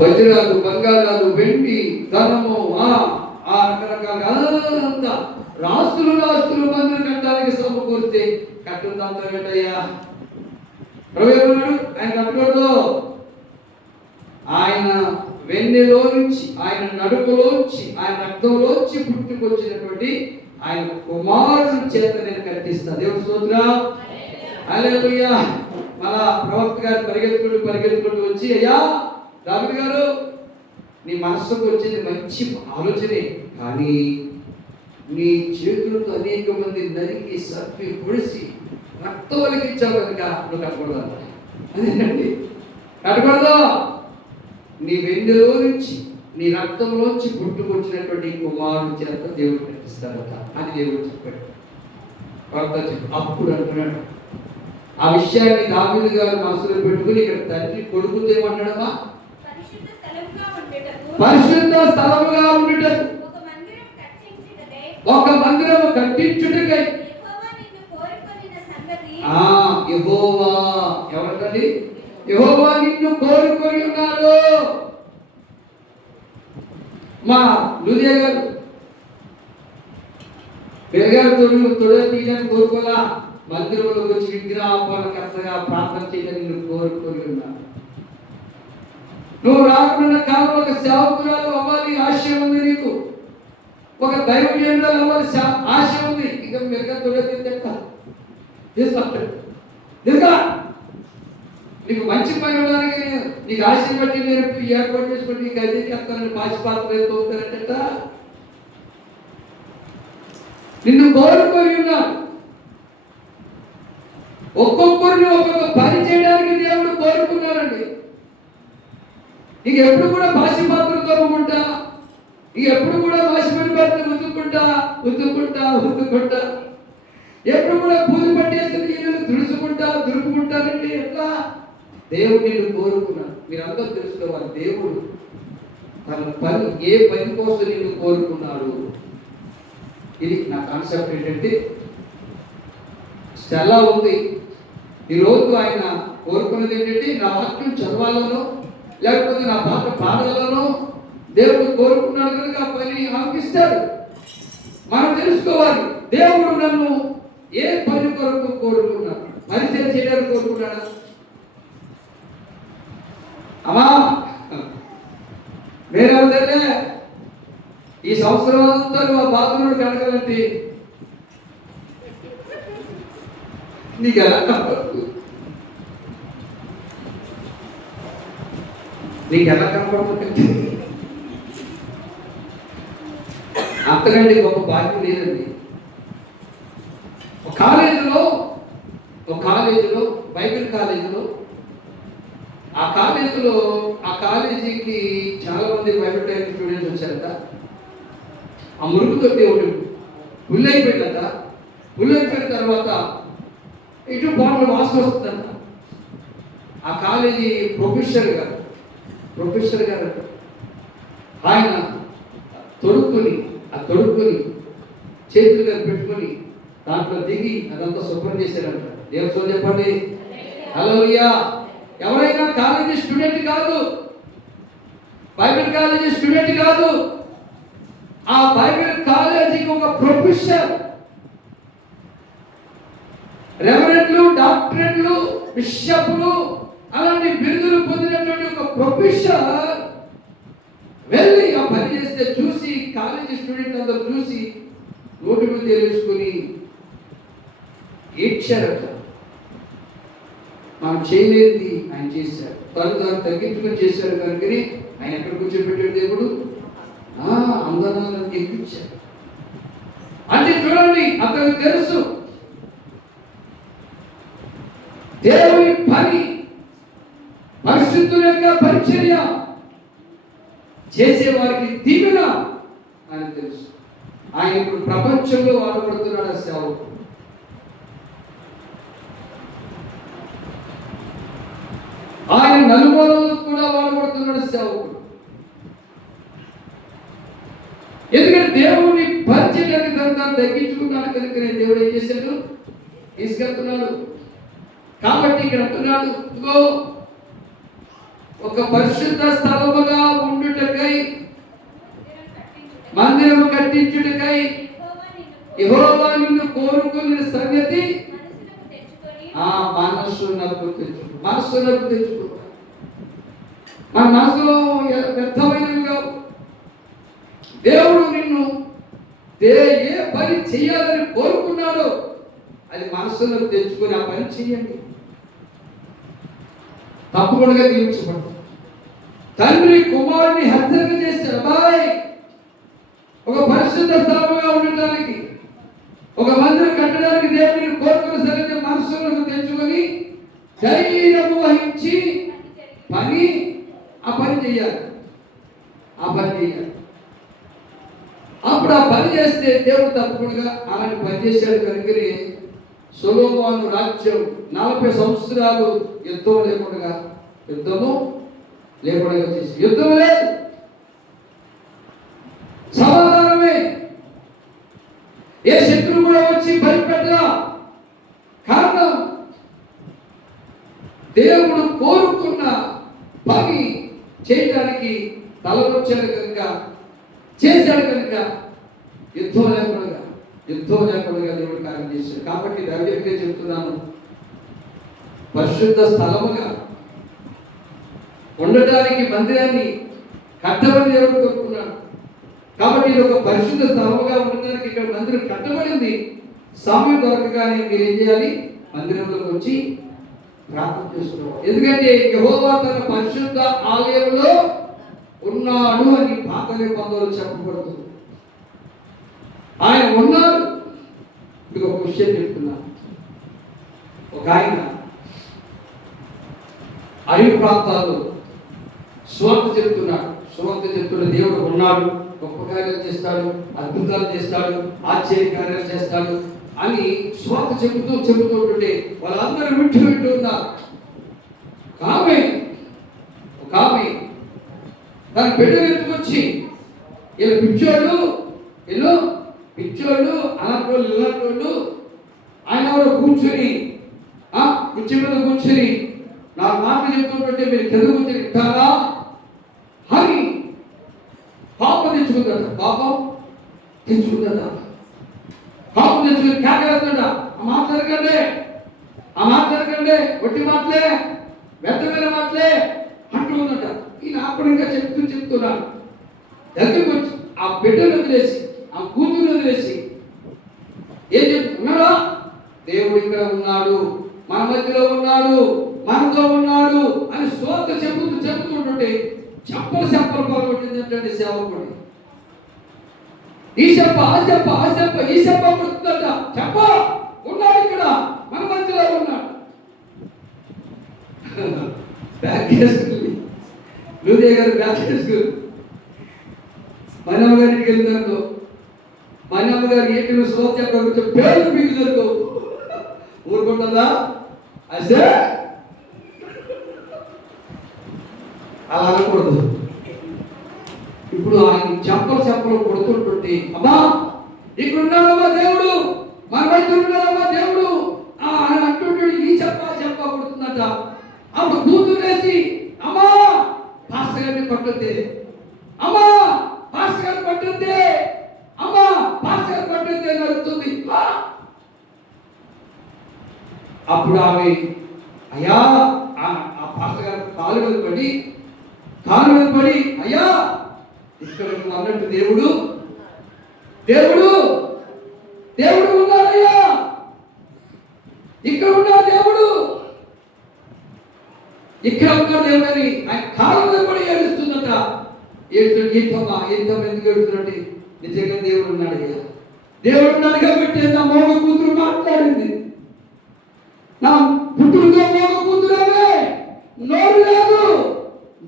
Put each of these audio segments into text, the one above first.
వజ్రాలు బంగారాలు వెండి ధనము ఆ ఆ రకరకాల అంతా. రాస్తులు రాస్తులు మందిరం కట్టడానికి సమకూర్తే కట్టుదంతా ఏంటయ్యా ప్రభు ఏమన్నాడు ఆయన కట్టకూడదు ఆయన వెన్నెలో నుంచి ఆయన నడుపులోంచి ఆయన రక్తంలోంచి పుట్టుకొచ్చినటువంటి ఆయన కుమారుని చేత నేను కట్టిస్తా. దేవుడు స్తోత్రం. హల్లెలూయా మన ప్రవక్త గారు పరిగెత్తుకుంటూ పరిగెత్తుకుంటూ వచ్చి అయ్యా దావిది గారు నీ మనస్సుకు వచ్చేది మంచి ఆలోచనే కానీ నీ చేతులతో అనేక మంది నరికి సర్పి పొడిసి రక్తం వలికించావు కనుక నువ్వు కట్టకూడదు అదేనండి. కట్టకూడదు నీ వెన్నెలో నుంచి నీ రక్తంలోంచి పుట్టుకొచ్చినటువంటి కుమారుడు చేత దేవుడు కట్టిస్తాడట అని దేవుడు చెప్పాడు. భర్త అప్పుడు అంటున్నాడు. ఆ విషయాన్ని దావిది గారు మనసులో పెట్టుకుని ఇక్కడ తండ్రి కొడుకుతో ఏమంటాడమ్మా పరిశుద్ధ స్థలముగా ఉండుటకు. ఒక మందిరము కట్టించుటకై. ఆ యెహోవా. ఎవరికండి యెహోవా నిన్ను కోరుకొని ఉన్నాడు. మా లూదియా గారు. పెరగారు తొడు తొడ తీయడానికి కోరుకోలా మందిరంలో వచ్చి విగ్రహాపాలకర్తగా ప్రార్థన చేయడానికి నిన్ను కోరుకొని ఉన్నాడు. నువ్వు రాకుండా కాలం ఒక సేవకురాలు అవ్వాలి ఆశ ఉంది నీకు. ఒక దైవజనుడు అవ్వాలి ఆశ ఉంది. ఇక మెరుగ తొడతి చెప్తా. తీసుకొస్తాడు నీకు మంచి పని ఉండడానికి నేను నీకు ఆశ బట్టి నేను ఏర్పాటు చేసుకుంటే నీకు అది చెప్తానని పాచిపాత్ర తోగుతారంట నిన్ను కోరుకొని ఉన్నాను ఒక్కొక్కరిని ఒక్కొక్క పని చేయడానికి దేవుడు కోరుకున్నారండి ఇక ఎప్పుడు కూడా భాష పాత్రతో ఉంటా ఇక ఎప్పుడు కూడా భాషపడి పాత్ర ఉతుక్కుంటా ఉతుక్కుంటా ఉతుక్కుంటా. ఎప్పుడు కూడా పూజ పట్టేసి ఈయనను తుడుచుకుంటా దురుపుకుంటారంటే ఎట్లా? దేవుడు నేను కోరుకున్నాడు. మీరందరూ తెలుసుకోవాలి దేవుడు తన పని ఏ పని కోసం నేను కోరుకున్నాడు? ఇది నా కాన్సెప్ట్ ఏంటంటే చాలా ఉంది. ఈరోజు ఆయన కోరుకున్నది ఏంటంటే నా వాక్యం చదవాలను లేకపోతే నా పాట పాడాలను దేవుడు కోరుకున్నాడు కనుక ఆ పని ఆపిస్తాడు మనం తెలుసుకోవాలి దేవుడు నన్ను ఏ పని కొరకు కోరుకున్నాడు? పని చేయడానికి కోరుకున్నాడా? అమ్మా వేరే ఈ సంవత్సరం అంతా నువ్వు ఆ బాత్రూమ్ కడగాలంటే నీకు ఎలా నీకు ఎలా కనపడుతుంది అంతకంటే ఒక బాధ్యత లేదండి. ఒక కాలేజీలో ఒక కాలేజీలో బైబిల్ కాలేజీలో ఆ కాలేజీలో ఆ కాలేజీకి చాలా మంది బైబిల్ టైం స్టూడెంట్స్ వచ్చారట. ఆ మురుగు తొట్టి ఒకటి ఫుల్ అయిపోయిందట ఫుల్ అయిపోయిన తర్వాత ఇటు బాటిల్ వాసన వస్తుందంట. ఆ కాలేజీ ప్రొఫెసర్ గారు ప్రొఫెసర్ గారు ఆయన తొడుక్కుని ఆ తొడుక్కుని చేతులు గారు పెట్టుకొని దాంట్లో దిగి అదంతా శుభ్రం చేశారంట. దేవ సో చెప్పండి హలో ఎవరైనా కాలేజీ స్టూడెంట్ కాదు. బైబిల్ కాలేజీ స్టూడెంట్ కాదు. ఆ బైబిల్ కాలేజీకి ఒక ప్రొఫెసర్. రెవరెంట్లు డాక్టరేట్లు బిషప్లు అలాంటి బిరుదులు పొందినటువంటి ఒక ప్రొఫెసర్ వెళ్ళి ఆ పని చేస్తే చూసి కాలేజీ స్టూడెంట్ అందరూ చూసి నోటి మీద తెలుసుకుని ఏడ్చారట. మనం చేయలేదు ఆయన చేశారు. తను తాను తగ్గించుకొని చేశారు కనుక ఆయన ఎక్కడ కూర్చోబెట్టాడు దేవుడు? ఆ అందనాలను ఎక్కించాడు అంటే చూడండి అతనికి తెలుసు దేవుని పని పరిశుద్ధుల యొక్క పరిచర్య చేసే వారికి దీవెన అని తెలుసు. ఆయన ఇప్పుడు ప్రపంచంలో వాడబడుతున్నాడు ఆ సేవకు ఆయన నలుమూలలో కూడా వాడబడుతున్నాడు సేవకుడు. ఎందుకంటే దేవుని పరిచయాన్ని తను తగ్గించుకున్నాడు కనుక నేను దేవుడు ఏం చేశాడు? తీసుకెళ్తున్నాడు. కాబట్టి ఇక్కడ అంటున్నాడు ఇదిగో ఒక పరిశుద్ధ స్థలముగా ఉండుటకై మందిరము కట్టించుటకై యహోవా నిన్ను కోరుకునే సంగతి ఆ మనస్సునకు తెచ్చుకో మనస్సునకు తెచ్చుకో. మన మనసులో వ్యర్థమైనవి కావు దేవుడు నిన్ను ఏ పని చేయాలని కోరుకున్నాడో అది మనస్సులకు తెచ్చుకుని ఆ పని చేయండి. తప్పకుండా దీవించబడతాం తండ్రి కుమారుని హత్యగా చేసిన అబ్బాయి ఒక పరిశుద్ధ స్థలంగా ఉండడానికి ఒక మందిరం కట్టడానికి దేవుని కోరుకున్న సరైన మనస్సులను తెచ్చుకొని ధైర్యము వహించి పని పని ఆ పని చేయాలి. ఆ పని చేయాలి. అప్పుడు ఆ పని చేస్తే దేవుడు తప్పకుండా అలాంటి పని చేశాడు కనుకనే సొలోమాను రాజ్యం నలభై సంవత్సరాలు యుద్ధం లేకుండా యుద్ధము లేకుండా చేసి యుద్ధం లేదు. సమాధానమే. ఏ శత్రువు కూడా వచ్చి భయపెట్టరా కారణం దేవుడు కోరుకున్న పని చేయడానికి తలవచ్చాడు కనుక చేశాడు కనుక యుద్ధం ఎంతో జాగ్రత్తగా దేవుడు కార్యం చేశాడు. కాబట్టి ధైర్యంగా చెప్తున్నాను పరిశుద్ధ స్థలముగా ఉండటానికి మందిరాన్ని కట్టమని దేవుడు కోరుకున్నాడు. కాబట్టి ఇది ఒక పరిశుద్ధ స్థలముగా ఉండడానికి ఇక్కడ మందిరం కట్టబడింది. సమయం దొరకగానే మీరు ఏం చేయాలి? మందిరంలోకి వచ్చి ప్రార్థన చేసుకోవాలి. ఎందుకంటే యహోవా తన పరిశుద్ధ ఆలయంలో ఉన్నాడు అని పాత నిబంధనలు చెప్పబడుతుంది. ఆయన ఉన్నారు విషయం చెప్తున్నా. ఒక ఆయన అడవి ప్రాంతాల్లో సువార్త చెప్తున్నాడు. సువార్త చెప్తున్న దేవుడు ఉన్నాడు. గొప్ప కార్యాలు చేస్తాడు అద్భుతాలు చేస్తాడు ఆశ్చర్య కార్యాలు చేస్తాడు అని సువార్త చెబుతూ చెబుతూ ఉంటుంటే వాళ్ళందరూ వింటూ వింటూ ఉన్నారు. ఒక ఆమె ఒక ఆమె దాని బిడ్డను ఎత్తుకొచ్చి వీళ్ళు పిచ్చోళ్ళు వీళ్ళు పిచ్చోళ్ళు అలాంటి వాళ్ళు ఇలాంటి వాళ్ళు ఆయన ఎవరో కూర్చొని ఆ కుర్చీ మీద కూర్చొని నా మాట చెప్తుంటే మీరు తెలుగు కూర్చొని వింటారా? అని పాపం తెచ్చుకుందట పాపం తెచ్చుకుందట. పాపం తెచ్చుకుని కేకలేస్తుండ ఆ మాట జరగండి ఆ మాట జరగండి ఒట్టి మాటలే వ్యర్థమైన మాటలే అంటూ ఉందట. ఈయన అప్పుడు చెప్తూ చెప్తున్నాను దగ్గరికి వచ్చి ఆ బిడ్డను వదిలేసి ఆ కూతురు వదిలేసి దేవుడు ఇక్కడ ఉన్నాడు మన మధ్యలో ఉన్నాడు మనతో ఉన్నాడు అని సోత చెబుతూ చెబుతుంటుంటే చెప్పలు చెప్పలు పాల్గొట్టింది అంటే సేవకుడు. ఈ చెప్ప ఆ చెప్ప ఆ చెప్ప ఈ చెప్ప కొడుతుందట. చెప్ప ఉన్నాడు ఇక్కడ మన మధ్యలో ఉన్నాడు. బ్యాక్ వేసుకుని లూదే గారు బ్యాక్ వేసుకుని మనమ్మ గారికి వెళ్ళిందనుకో మనమ్మ గారు ఏంటి సోత చెప్ప పేరు మీకు ఊరుకుంటుందా? అయితే అలా అనకూడదు. ఇప్పుడు ఆయన చెప్పలు చెప్పలు కొడుతుంటుంటే అమ్మా ఇక్కడున్నాడమ్మా దేవుడు మన వైపు ఉన్నాడమ్మా దేవుడు ఆ ఆయన అంటుంటాడు ఈ చెప్ప చెప్ప కొడుతుందట. అప్పుడు కూతురు వేసి అమ్మా పాస్టర్ గారిని కొట్టద్దే. అమ్మా పాస్టర్ గారిని కొట్టద్దే అమ్మా పాస్టర్ గారిని కొట్టద్దే అని అడుగుతుంది ఆ! అప్పుడు ఆమె అయ్యా! ఆ- ఆ పాస్టర్ గారు కాలు మీద పడి కాలు మీద పడి అయ్యా! ఇక్కడ అన్నట్టు దేవుడు దేవుడు దేవుడు ఉన్నాడయ్యా ఇక్కడ ఉన్నాడు దేవుడు! ఇక్కడ ఉన్నాడు దేవుడు అని ఆయన కాలు మీద పడి ఏడుస్తుందట. ఏడుతుంది ఏంటమ్మా ఏంటమ్మా ఎందుకు ఏడుతున్నట్టు నిజంగా దేవుడు ఉన్నాడయ్యా దేవుడు ఉన్నాడు కాబట్టి నా మోగ కూతురు మాట్లాడింది. నా పుట్టుకతో మోగ నోరు లేదు.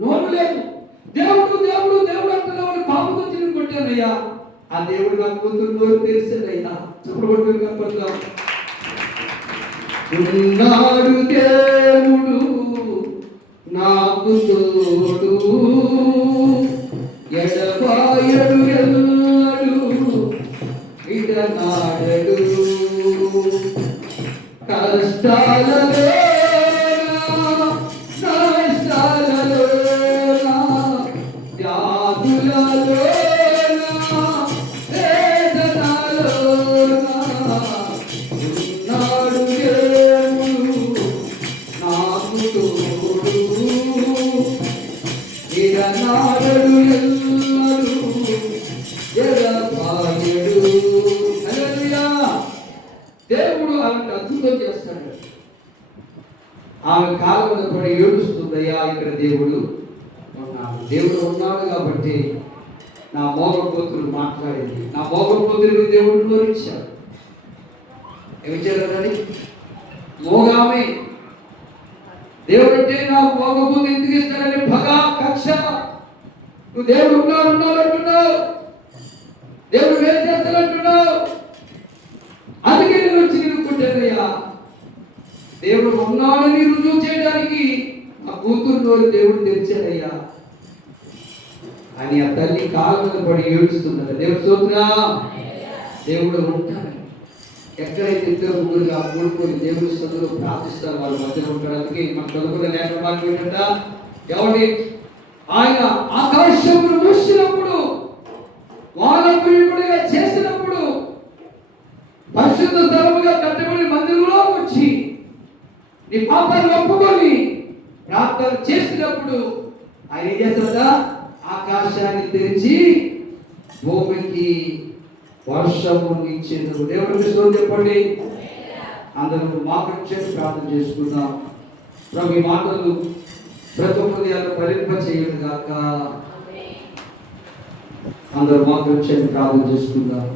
నోరు లేదు. దేవుడు దేవుడు దేవుడు అంటున్నామని పాపతో చిన్న కొట్టానయ్యా ఆ దేవుడు నా కూతురు నోరు తెరిచాడయ్యా చెప్పుడు కొట్టుకుని కనపడతాం ఉన్నాడు దేవుడు ఆమెను అద్భుతం చేస్తాడు. ఆమె కాలంలో కూడా ఏడుస్తుందయ్యా ఇక్కడ దేవుడు. దేవుడు ఉన్నాడు కాబట్టి నా మోగపోతులు మాట్లాడింది. నా మోగపోతులు దేవుడు నోరించాడు ఏమి చేయాలని మోగామే. దేవుడు అంటే నా మోగపోతు ఎందుకు ఇస్తాడని పగ కక్ష. నువ్వు దేవుడు ఉన్నాడు ఉన్నాడు అంటున్నావు. దేవుడు వేరు చేస్తాడంటున్నావు అందుకే నేను వచ్చి నిలుపుకుంటానయ్యా. దేవుడు ఉన్నాడని రుజువు చేయడానికి ఆ కూతురు నోరు దేవుడు తెరిచాడయ్యా. అని ఆ తల్లి కాళ్ళ పడి ఏడుస్తున్నది. దేవుడు సూత్రా దేవుడు ఉంటాడని ఎక్కడైతే ఇద్దరు ముగ్గురుగా కూడుకొని దేవుడి సందులో ప్రార్థిస్తారు వాళ్ళ మధ్యలో ఉంటారు. అందుకే మన చదువుకున్న లేఖ భాగం ఎవరి ఆయన ఆకాశమును మూసినప్పుడు వానప్రియుడిగా చేసినప్పుడు పరిశుద్ధ స్థలముగా కట్టబడి మందిరంలో వచ్చి నీ పాపాన్ని ఒప్పుకొని ప్రార్థన చేసినప్పుడు ఆయన ఏం చేస్తాడా ఆకాశాన్ని తెరిచి భూమికి వర్షము ఇచ్చేందుకు ఎవరు విశ్వం చెప్పండి. అందరూ మాకు చేసి ప్రార్థన చేసుకుందాం. ప్రభు ఈ మాటలు ప్రతి హృదయాలు ఫలింప చేయడం కాక అందరూ మాకు చేసి ప్రార్థన చేసుకుందాం.